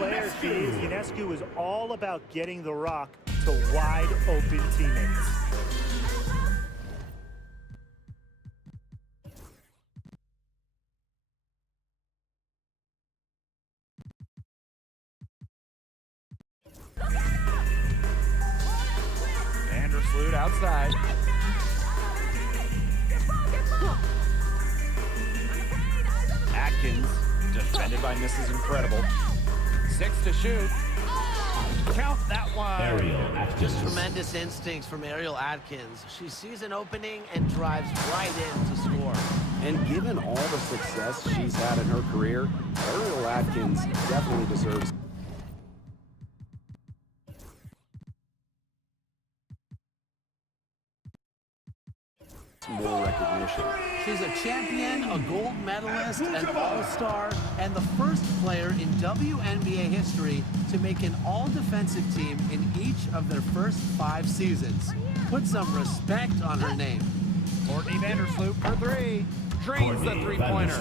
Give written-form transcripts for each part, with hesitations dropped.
player she is, Ionescu is all about getting the rock to wide open teammates. Vandersloot outside. Atkins defended by Mrs. Incredible. 6 to shoot. Count that one. Just tremendous instincts from Ariel Atkins. She sees an opening and drives right in to score. And given all the success she's had in her career, Ariel Atkins definitely deserves more recognition. She's a champion, a gold medalist, an all-star, and the first player in WNBA history to make an all-defensive team in each of their first 5 seasons. Put some respect on her name. Courtney Vandersloot for 3. Drains the three-pointer.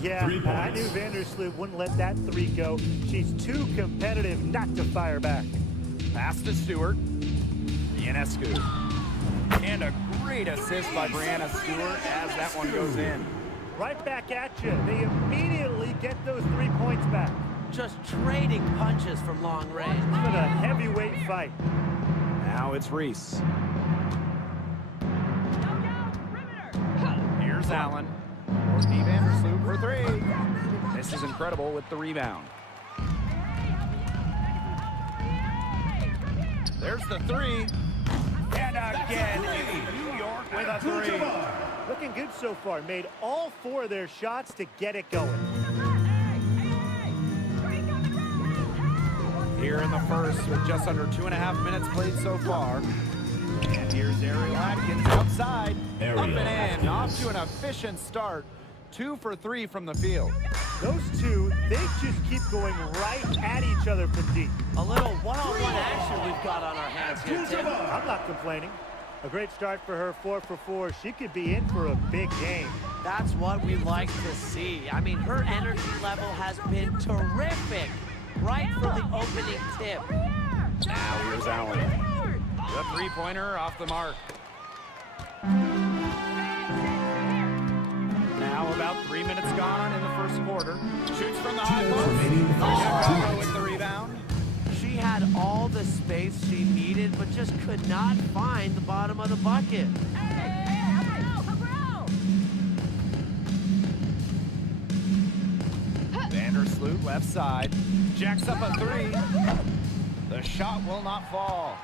Yeah, I knew Vandersloot wouldn't let that 3 go. She's too competitive not to fire back. Pass to Stewart. Ionescu. And a great assist by Brianna Stewart as that one goes in. Right back at you. They immediately get those 3 points back. Just trading punches from long range. It's been a heavyweight fight. Now it's Reese. Here's Allen. Courtney Vandersloot for 3. This is Incredible with the rebound. There's the 3. And again, it's New York with a 3. Looking good so far. Made all 4 of their shots to get it going. Here in the first with just under 2.5 minutes played so far. And here's Ariel Atkins outside. Up and in. Off to an efficient start. 2 for 3 from the field. Those 2, they just keep going right at each other from deep. A little one-on-one action we've got on our hands here, Tim. I'm not complaining. A great start for her, 4 for 4. She could be in for a big game. That's what we like to see. I mean, her energy level has been terrific right from the opening tip. Now here's Allen. The three-pointer off the mark. Now about 3 minutes gone in the first quarter. Shoots from the high post. Chicago with the rebound. She had all the space she needed, but just could not find the bottom of the bucket. Vandersloot left side. Jacks up a 3. The shot will not fall.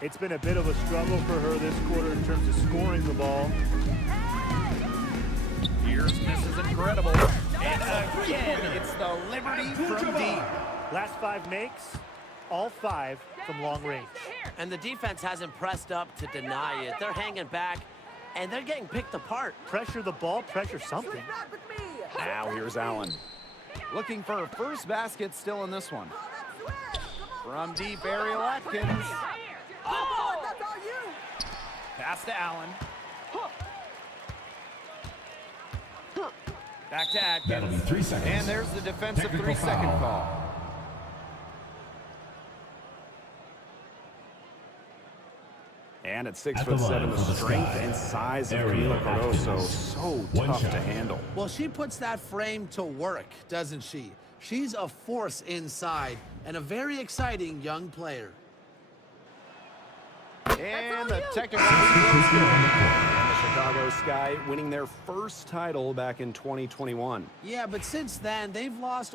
It's been a bit of a struggle for her this quarter in terms of scoring the ball. Here's Mrs. Incredible. And again, it's the Liberty from deep. Last 5 makes, all 5 from long range. And the defense hasn't pressed up to deny it. They're hanging back, and they're getting picked apart. Pressure the ball, pressure something. Now here's Allen. Looking for her first basket still in this one. From deep, Ariel Atkins. Pass to Allen. Back to Atkins. 3 seconds. And there's the defensive 3-second call. And at 6'7", the strength and size of Camila Cardoso, so tough to handle. Well, she puts that frame to work, doesn't she? She's a force inside and a very exciting young player. And the technical. And the Chicago Sky winning their first title back in 2021. Yeah, but since then, they've lost.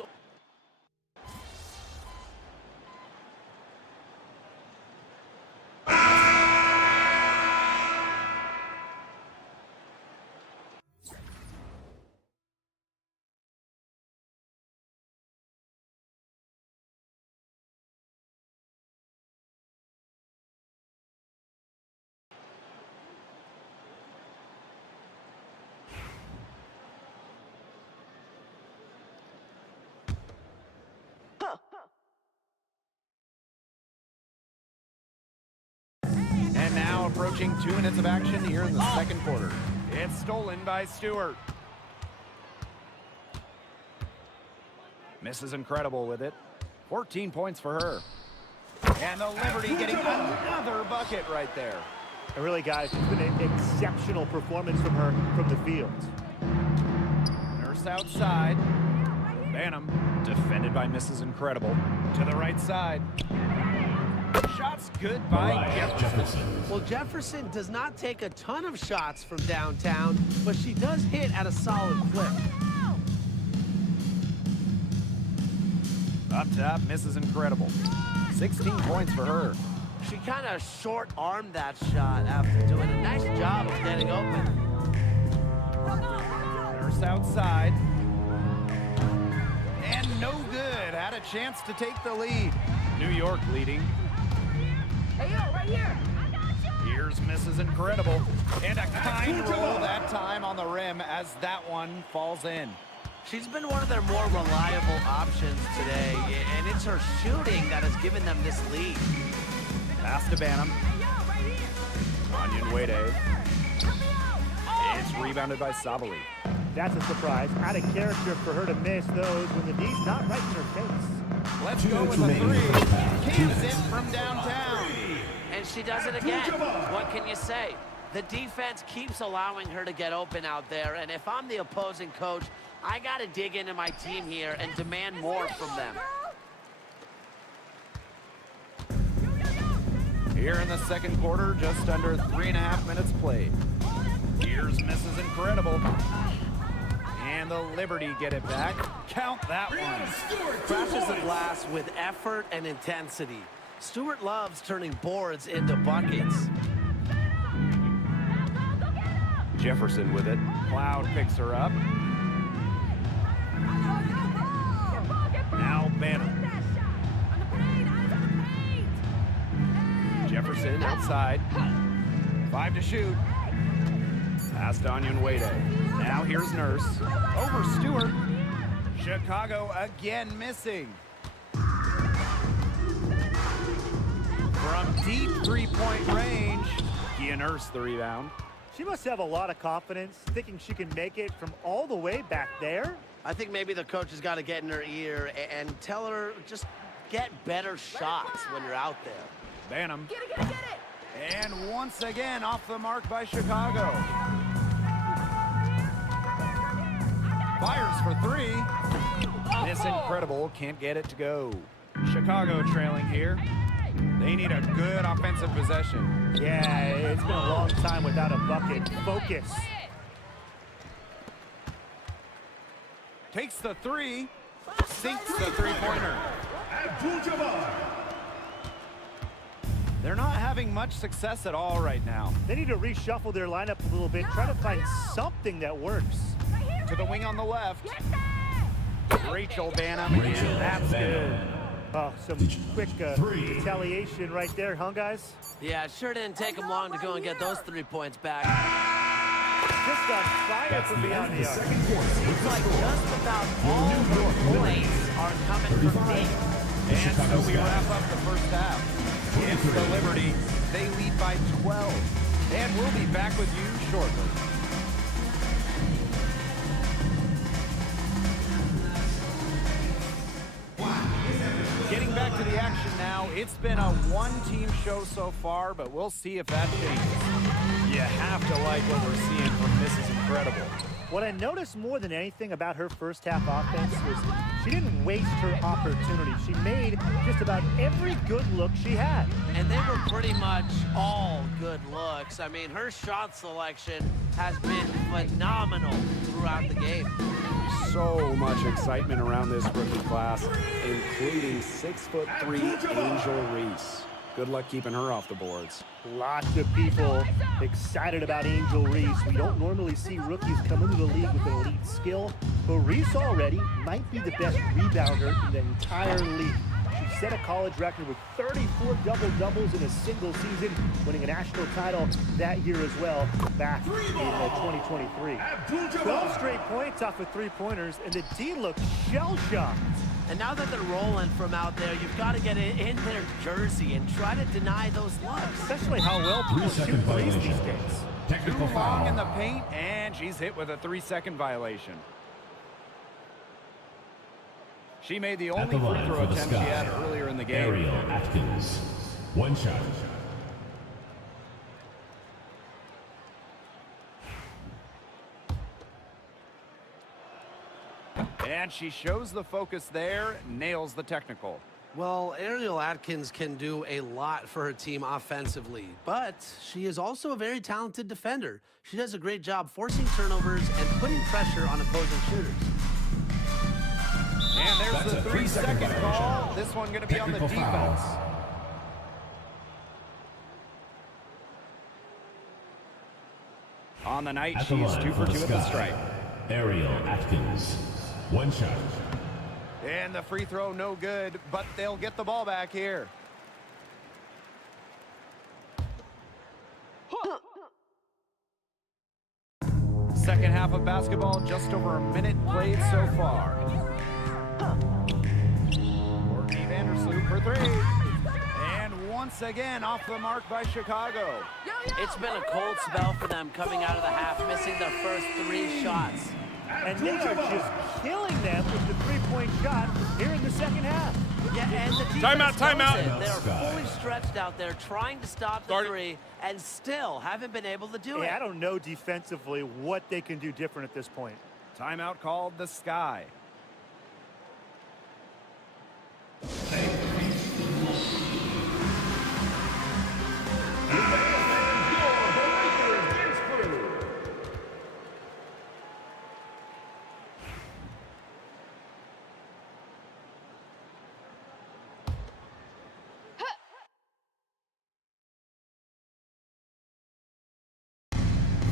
And now approaching 2 minutes of action here in the second quarter. It's stolen by Stewart. Mrs. Incredible with it. 14 points for her. And the Liberty getting another bucket right there. And really, guys, it's been an exceptional performance from her from the field. Nurse outside. Banham defended by Mrs. Incredible. To the right side. Shots good by Jefferson. Well, Jefferson does not take a ton of shots from downtown, but she does hit at a solid clip. Up top, Mrs. Incredible. 16 points for her. She kind of short-armed that shot after doing a nice job of getting open. Nurse outside. And no good. Had a chance to take the lead. New York leading. Hey, yo, right here. I got you. Here's Mrs. Incredible. And a kind roll that time on the rim as that one falls in. She's been one of their more reliable options today, and it's her shooting that has given them this lead. Pass to Banham. wnba. It's rebounded by Sabali. That's a surprise. Out of character for her to miss those when the D's not right in her face. Let's go with a three. Cans in from downtown. And she does it again. What can you say? The defense keeps allowing her to get open out there, and if I'm the opposing coach, I got to dig into my team here and demand more from them. Here in the second quarter, just under 3.5 minutes played. Here's Mrs. Incredible. And the Liberty get it back. Count that one. Crashes the glass with effort and intensity. Stewart loves turning boards into buckets. Jefferson with it. Cloud picks her up. Now Banham. Jefferson outside. 5 to shoot. Pass to wnba. Now here's Nurse. Over Stewart. Chicago again missing. From deep three-point range, Gia Nurse the rebound. She must have a lot of confidence, thinking she can make it from all the way back there. I think maybe the coach has got to get in her ear and tell her just get better shots when you're out there. Banham. Get it, get it, get it. And once again off the mark by Chicago. Fires for three. Miss Incredible can't get it to go. Chicago trailing here. They need a good offensive possession. Yeah, it's been a long time without a bucket. Focus. Takes the three. Sinks the three-pointer. They're not having much success at all right now. They need to reshuffle their lineup a little bit, try to find something that works. To the wing on the left. Rachel Banham, and that's good. Oh, some quick retaliation right there, huh, guys? Yeah, it sure didn't take them long to go and get those 3 points back. Just on fire from beyond the arc. Seems like just about all the points are coming from deep. And so we wrap up the first half. It's the Liberty. They lead by 12. And we'll be back with you shortly. Getting back to the action now. It's been a one-team show so far, but we'll see if that changes. You have to like what we're seeing from Mrs. Incredible. What I noticed more than anything about her first half offense was she didn't waste her opportunity. She made just about every good look she had. And they were pretty much all good looks. I mean, her shot selection has been phenomenal throughout the game. So much excitement around this rookie class, including 6'3" Angel Reese. Good luck keeping her off the boards. Lots of people excited about Angel Reese. We don't normally see rookies come into the league with an elite skill, but Reese already might be the best rebounder in the entire league. She set a college record with 34 double-doubles in a single season, winning a national title that year as well, back in 2023. 12 straight points off of three-pointers, and the D looked shell-shocked. And now that they're rolling from out there, you've got to get it in their jersey and try to deny those looks. Especially how well people shoot threes these days. Too long in the paint, and she's hit with a 3-second violation. She made the At only the free line throw for the attempt she Sky, had earlier in the game. Ariel Atkins. One shot. And she shows the focus there, nails the technical. Well, Ariel Atkins can do a lot for her team offensively, but she is also a very talented defender. She does a great job forcing turnovers and putting pressure on opposing shooters. And there's That's the a 3-second 3-second call. violation. This one going to be on the Technical foul. defense. On the night, At the she's line 2 for the 2 at the Sky, stripe. Ariel Atkins. One shot. And the free throw no good, but they'll get the ball back here. Second half of basketball, just over a minute played so far. Courtney Vandersloot for 3. And once again off the mark by Chicago. It's been a cold spell for them coming out of the half, missing their first 3 shots. And they are just killing them with the three-point shot here in the second half. Yeah, and the defense Timeout. knows it. They are Sky. fully stretched out there trying to stop the 3 and still haven't been able to do it. I don't know defensively what they can do different at this point. Timeout called the Sky.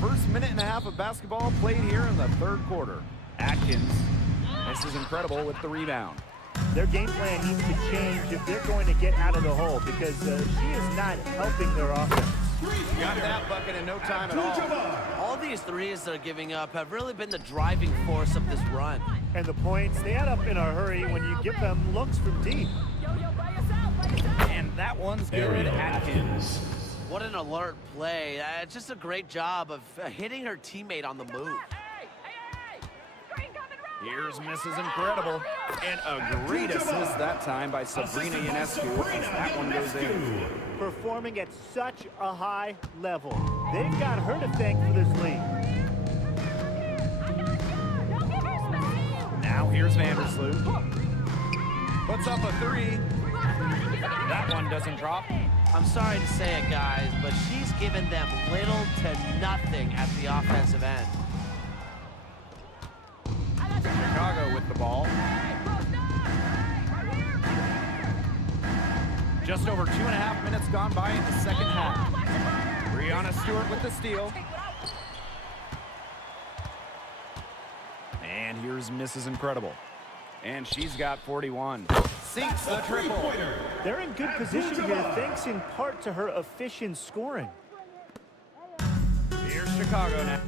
First minute and a half of basketball played here in the third quarter. Atkins, this is incredible with the rebound. Their game plan needs to change if they're going to get out of the hole because she is not helping their offense. Got that bucket in no time at all. All these threes they're giving up have really been the driving force of this run. And the points, they add up in a hurry when you give them looks from deep. And that one's good. Ariel Atkins. Atkins. What an alert play. Just a great job of hitting her teammate on the move. Here's Mrs. Incredible. And a great assist that time by Sabrina Ionescu as that one goes in. Performing at such a high level. They've got her to thank for this lead. Now here's Vandersloot. Puts up a 3. That one doesn't drop. I'm sorry to say it, guys, but she's given them little to nothing at the offensive end. Chicago with the ball. Just over 2.5 minutes gone by in the second half. Brianna Stewart with the steal. And here's Mrs. Incredible. And she's got 41. Sinks the triple. They're in good position here thanks in part to her efficient scoring. Here's Chicago now.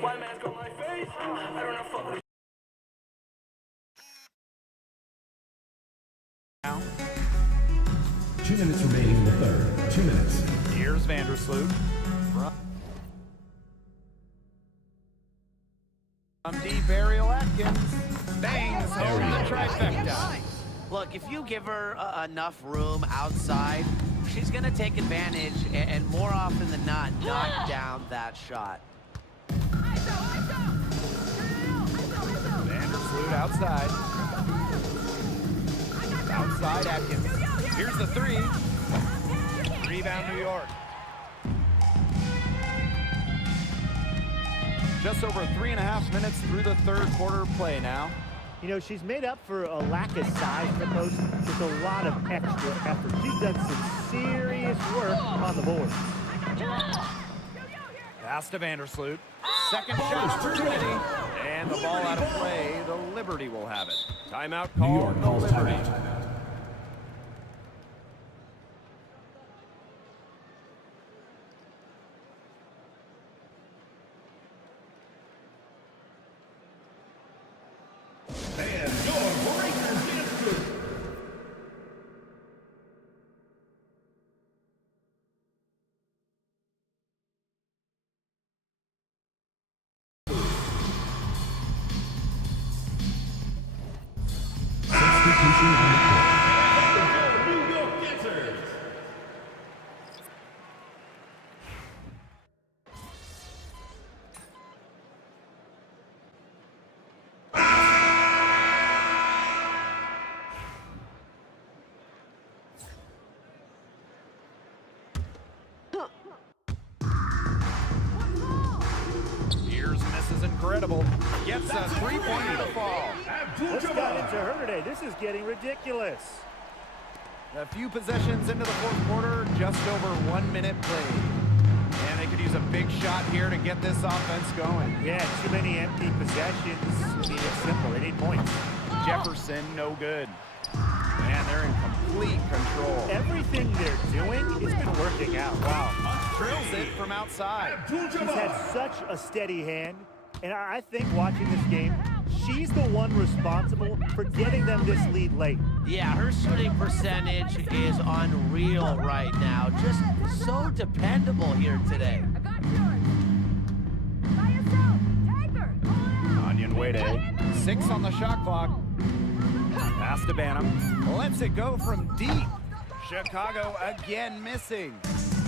White mask on my face. I don't know fuck. Now, 2 minutes remaining in the third. 2 minutes. here's Vandersloot. From deep, Ariel Atkins. Bangs home the trifecta. Look, if you give her enough room outside, she's going to take advantage and more often than not, knock down that shot. Vandersloot outside. Outside Atkins. Here's the 3. Rebound New York. Just over 3.5 minutes through the third quarter play now. You know, she's made up for a lack of size in the post with a lot of extra effort. She's done some serious work on the board. Pass to Vandersloot. second shot opportunity. And the ball out of play. The Liberty will have it. Timeout New call. York The calls Liberty. timeout. And your Breakers dance group. Substitution on the court. New York dancers. Here's Mrs. Incredible. Gets a three-pointer to fall. What's got into her today? This is getting ridiculous. A few possessions into the fourth quarter, just over 1 minute played. And they could use a big shot here to get this offense going. Yeah, too many empty possessions. I mean, it's simple. They need points. Jefferson, no good. And they're in complete control. Everything they're doing, it's been working out. Wow. Drills it from outside. She's had such a steady hand, and I think watching this game, she's the one responsible for getting them this lead late. Yeah, her shooting percentage is unreal right now. Just so dependable here today. I got yours. By yourself. Take her. wnba. 6 on the shot clock. Pass to Banham. Lets it go from deep. Chicago again missing.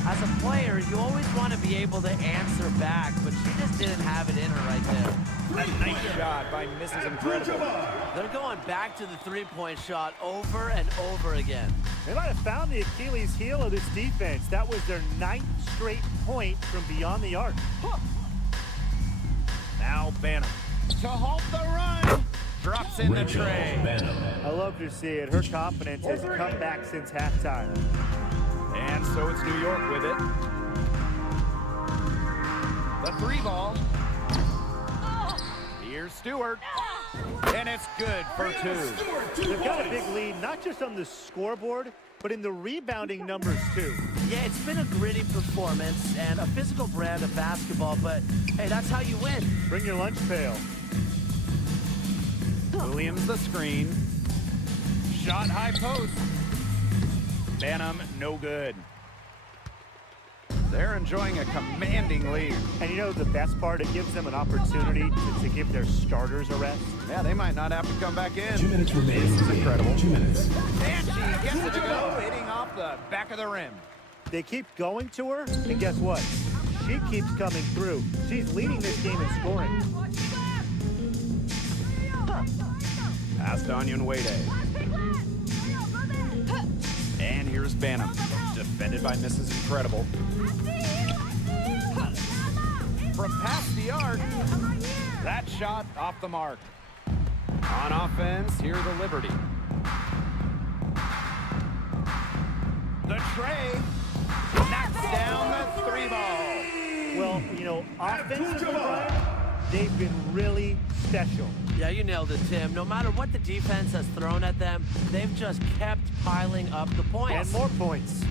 As a player, you always want to be able to answer back, but she just didn't have it in her right there. A nice shot by Mrs. Incredible. They're going back to the three-point shot over and over again. They might have found the Achilles heel of this defense. That was their 9th straight point from beyond the arc. Now Banham to halt the run. Drops in the tray. I love to see it. Her confidence has come back since halftime. And so it's New York with it. The 3 ball. Here's Stewart. And it's good for 2. They've got a big lead, not just on the scoreboard, but in the rebounding numbers too. Yeah, it's been a gritty performance and a physical brand of basketball, but hey, that's how you win. Bring your lunch pail. Williams the screen. Shot high post. Banham no good. They're enjoying a commanding lead. And you know the best part? It gives them an opportunity to give their starters a rest. Yeah, they might not have to come back in. 2 minutes remaining. This is incredible. 2 minutes. And she gets it to go, hitting off the back of the rim. They keep going to her, and guess what? She keeps coming through. She's leading this game in scoring. Pass to wnba. And here's Banham, defended by Mrs. Incredible. From past the arc, that shot off the mark. On offense, here the Liberty. The tray knocks down the 3 ball. Well, you know, offensively, Brian, they've been really special. Yeah, you nailed it, Tim. No matter what the defense has thrown at them, they've just kept piling up the points. And more points.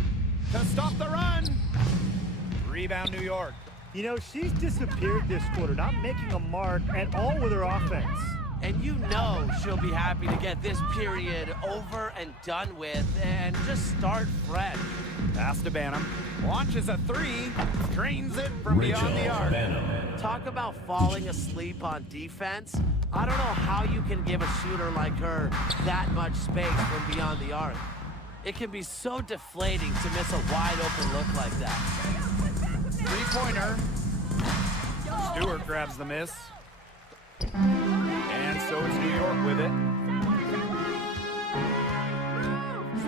To stop the run. Rebound New York. You know, she's disappeared this quarter, not making a mark at all with her offense. And you know she'll be happy to get this period over and done with and just start fresh. Pass to Banham. Launches a 3. Drains it from beyond the arc. Talk about falling asleep on defense. I don't know how you can give a shooter like her that much space from beyond the arc. It can be so deflating to miss a wide open look like that. 3-pointer. Stewart grabs the miss. And so it's New York with it.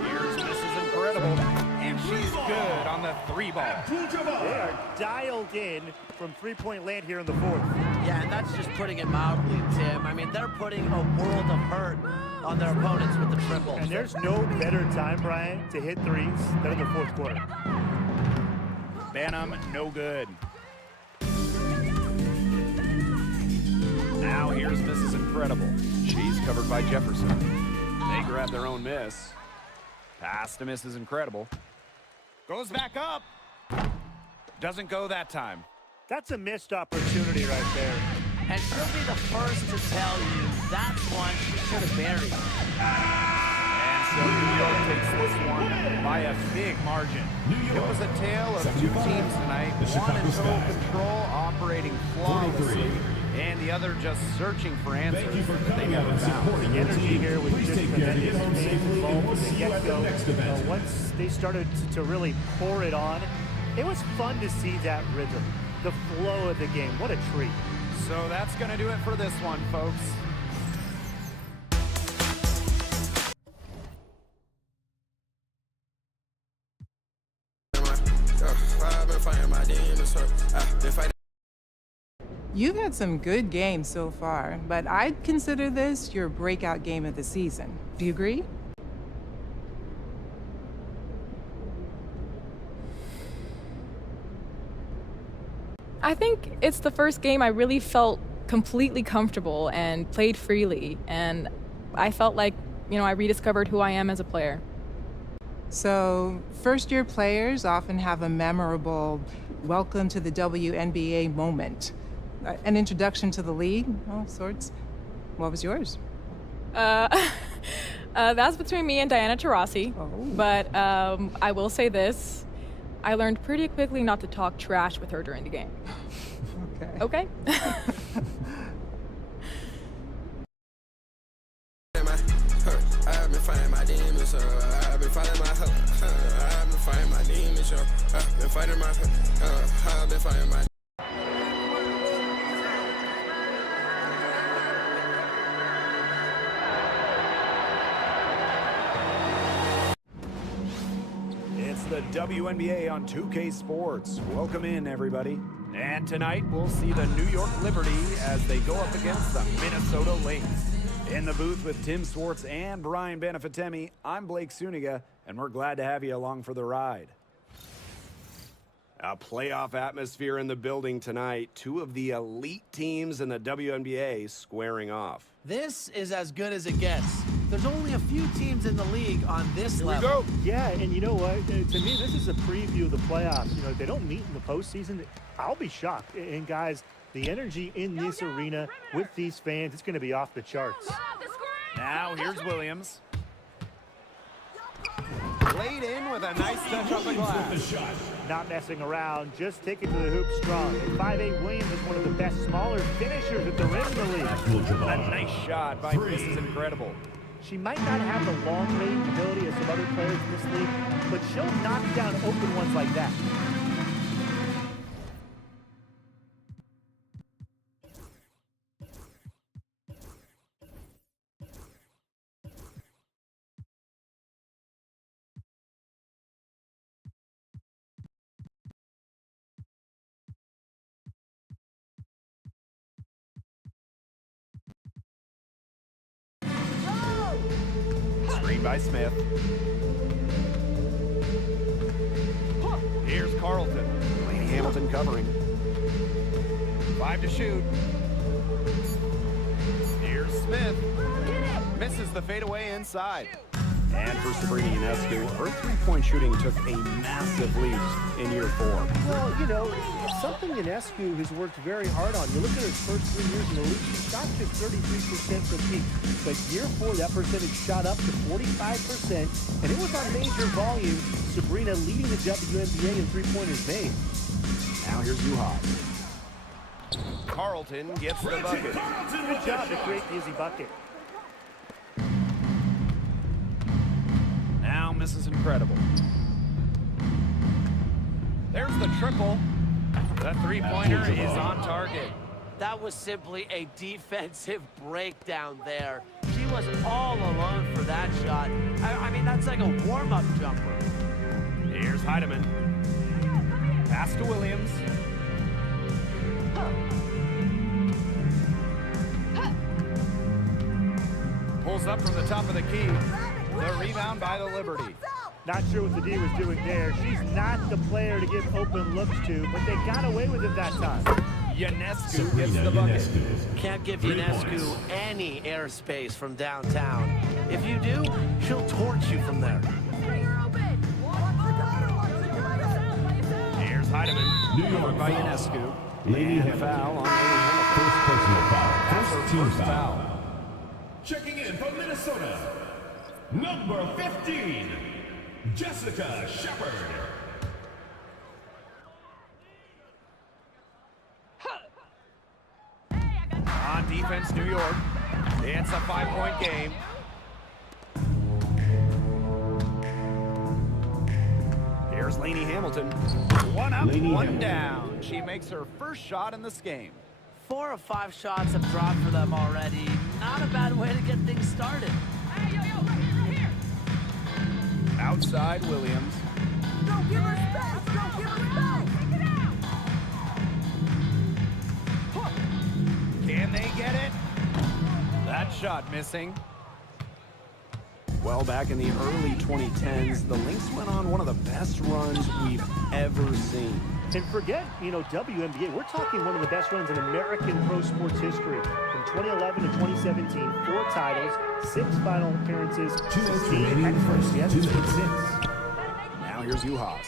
Here's Mrs. Incredible. And she's good on the 3 ball. They are dialed in from three-point land here in the fourth. Yeah, and that's just putting it mildly, Tim. I mean, they're putting a world of hurt on their opponents with the triple. And there's no better time, Brian, to hit threes than in the fourth quarter. Banham, no good. Now here's Mrs. Incredible. She's covered by Jefferson. They grab their own miss. Pass to Mrs. Incredible. Goes back up. Doesn't go that time. That's a missed opportunity right there. And she'll be the first to tell you that's one she should have buried. And so New York takes this one by a big margin. It was a tale of two teams tonight, one in total control, operating flawlessly, and the other just searching for answers that they never found. The energy here was just tremendous. From the get-go. Once they started to really pour it on, it was fun to see that rhythm, the flow of the game. What a treat. So that's going to do it for this one, folks. You've had some good games so far, but I'd consider this your breakout game of the season. Do you agree? I think it's the first game I really felt completely comfortable and played freely, and I felt like, I rediscovered who I am as a player. So, first-year players often have a memorable welcome to the WNBA moment. An introduction to the league, all sorts. What was yours? That's between me and Diana Taurasi. Oh. But I will say this. I learned pretty quickly not to talk trash with her during the game. Okay. Okay? I've been fighting my demons, I've been fighting my I've been fighting my demons, I've been fighting my I've been fighting my It's the WNBA on 2K Sports. Welcome in, everybody. And tonight, we'll see the New York Liberty as they go up against the Minnesota Lynx. In the booth with Tim Swartz and Brian Benefitemi, I'm Blake Suniga, and we're glad to have you along for the ride. A playoff atmosphere in the building tonight. Two of the elite teams in the WNBA squaring off. This is as good as it gets. There's only a few teams in the league on this level. Here we go. Yeah, and you know what? To me, this is a preview of the playoffs. If they don't meet in the postseason, I'll be shocked. And guys, the energy in this arena with these fans, it's going to be off the charts. Now here's Williams. Laid in with a nice touch off the glass. Not messing around, just take it to the hoop strong. And 5'8" Williams is one of the best smaller finishers at the rim in the league. A nice shot by Mrs. Incredible. She might not have the long-range ability of some other players in this league, but she'll knock down open ones like that. Screen by Smith. Here's Carlton. Lady Hamilton covering. 5 to shoot. Here's Smith. Misses the fadeaway inside. And for Sabrina Ionescu, her three-point shooting took a massive leap in year 4. Well, it's something Ionescu has worked very hard on. You look at her first 3 years in the league, she shot just 33% from peak. But year 4, that percentage shot up to 45%, and it was on major volume. Sabrina leading the WNBA in three-pointers made. Now here's Uhas. Carlton gets the bucket. Good job to create the easy bucket. Now Mrs. Incredible. There's the triple. The three-pointer is on target. That was simply a defensive breakdown there. She was all alone for that shot. I mean, that's like a warm-up jumper. Here's Heidemann. Pass to Williams. Pulls up from the top of the key. The rebound by the Liberty. Not sure what the D was doing there. She's not the player to give open looks to, but they got away with it that time. Ionescu gets the bucket. Can't give Ionescu any airspace from downtown. If you do, she'll torch you from there. Here's Heidemann. New York by foul. Ionescu. Lady And a foul on Lady Hamilton. First personal foul. That's her First team first foul. foul. Checking in from Minnesota, number 15, Jessica Shepard. On defense, New York. It's a 5-point game. Here's Lainey Hamilton. One up, Lainey one Hamilton. down. She makes her first shot in this game. 4 of 5 shots have dropped for them already. Not a bad way to get things started. Hey, yo, right here. Outside, Williams. Don't give her space. Don't give her space. Take it out. Can they get it? That shot missing. Well, back in the early 2010s, the Lynx went on one of the best runs we've ever seen. And forget, WNBA, we're talking one of the best runs in American pro sports history. From 2011 to 2017, 4 titles, 6 final appearances, 2 minutes 16 remaining in the first. Yes, 2 it's been minutes. 6. Now here's Uhas.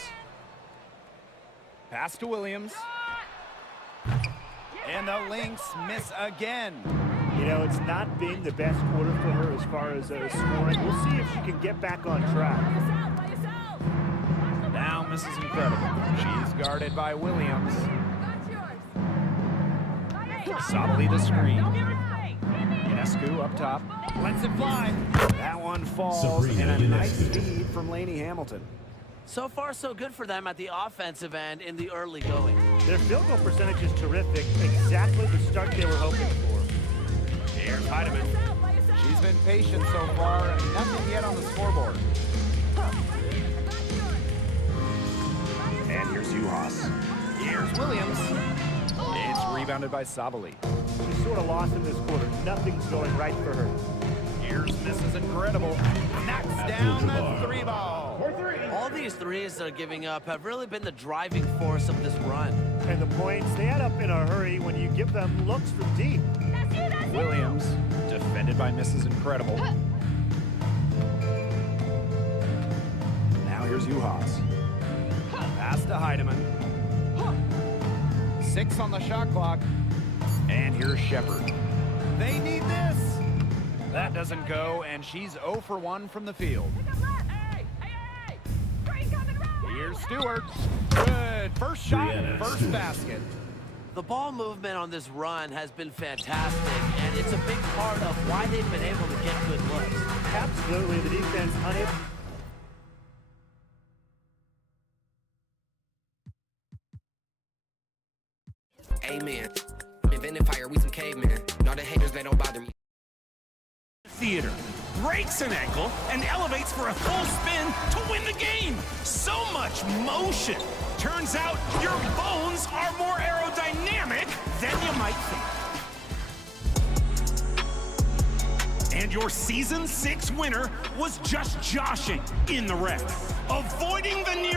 Pass to Williams. And the Lynx miss again. It's not been the best quarter for her as far as scoring. We'll see if she can get back on track. Now Mrs. Incredible. She's guarded by Williams. Solidly the screen. Ionescu up top. Lets it fly. That one falls. Sabrina And a nice Ionescu. feed from Lainey Hamilton. So far, so good for them at the offensive end in the early going. Their field goal percentage is terrific. Exactly the start they were hoping for. Here's Heidemann. She's been patient so far. Nothing yet on the scoreboard. And here's Uhas. Here's Williams. It's rebounded by Sabali. She's sort of lost in this quarter. Nothing's going right for her. Here's Mrs. Incredible. Knocks down the 3 ball. All these threes they're giving up have really been the driving force of this run. And the points, they add up in a hurry when you give them looks from deep. Williams, defended by Mrs. Incredible. Now here's Uhas. Pass to Heidemann. 6 on the shot clock. And here's Shepard. They need this. That doesn't go, and she's 0 for 1 from the field. Here's Stewart. Good. First shot, first basket. The ball movement on this run has been fantastic, and it's a big part of why they've been able to get good looks. Absolutely, the defense unable. Amen. I'm inventing fire, we some cavemen. All the haters, they don't bother me. Theater, breaks an ankle, and elevates for a full spin to win the game. So much motion. Turns out your bones are more aerodynamic than you might think. And your Season 6 winner was just joshing in the wreck, avoiding the near